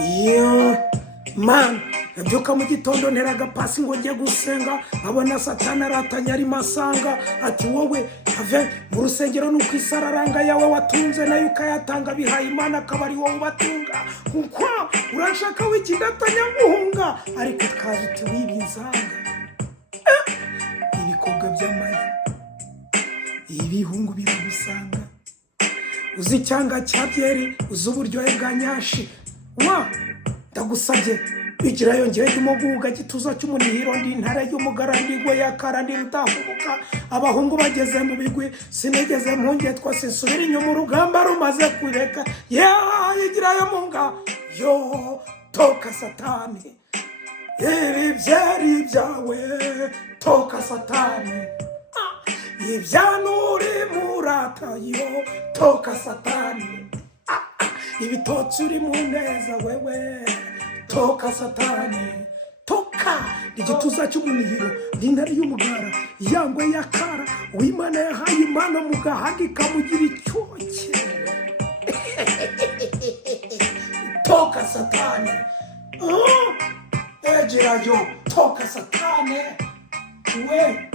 Yo man, nabyuka mu gitondo ntera agapasi ngo njye gusenga, abona satani aratanya arimo asanga ati wowe have mu rusengero nuko isararanga yawe watunze nayo ukayatanga bihaye Imana akaba ari wowe ubatunga, kuko urashaka w'iki ndatanya guhunga, ariko twaje uti wibinzanga ibikobwa by'amayi ibihungu biragusanga, uzi icyanga cya byeri, uzi uburyohe bwa nyashi, ndagusabye bigira yongeye ndimo guhuga gituza cy'umunihiro ndi intare y'umugara ndigwe yakara ndi rutahubuka, abahungu bageze mu bigwi sinigeze mpunge twose nsubira inyuma urugamba rumaze kureka, yigira yo munga yo toka satani, ibi byari byawe toka satani, ibyanuri murata yo toka satani, ibitotsi uri mu neza wewe toka satani, toka igituza cy'umunihiro n'intare y'umugara yangwe yakara, uw'Imana yahaye Imana mu gahanga ikamugira icyoke toka satani, egira yo toka satani we